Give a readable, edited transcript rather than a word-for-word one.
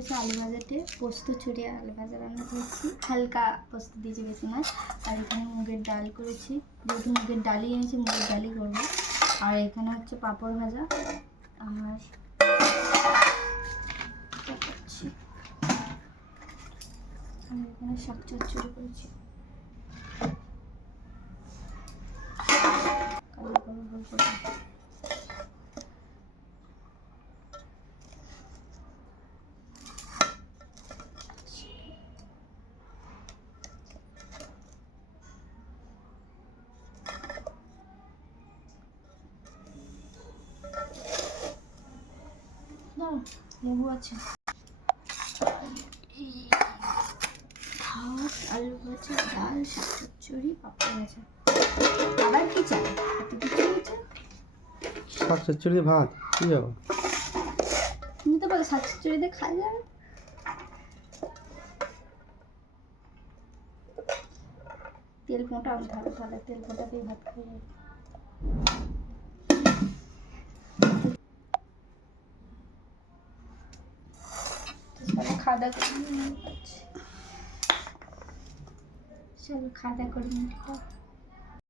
করেছি আলু ভাজাতে, পোস্ত ছড়িয়ে আলু ভাজা রান্না করেছি, হালকা পোস্ত দিয়েছি, বেশি মাছ। আর এখানে মুগের ডাল করেছি, যেহেতু মুগের ডালই এনেছি মুগের ডালই করবো। আর এখানে হচ্ছে পাঁপড় ভাজা। আর এখানে শাক চচ্চড়ি করেছি। লেবু আছে, ভাত, আলু ভাজা, ডাল, শাক চচ্চড়ি, পাঁপড় ভাজা। আবার কি চাই? এত কিছু হয়েছে। শাক চচ্চড়ি ভাত কি যাবো? তুমি তো বলো শাক চচ্চড়ি দিয়ে খাই যাবে। তেল মোটা আনতে হবে, তাহলে তেল মোটা দিয়ে ভাত খাই যাবে। খাওয়া দাওয়া করে নিয়ে চলো খাওয়া দাওয়া করে নিয়ে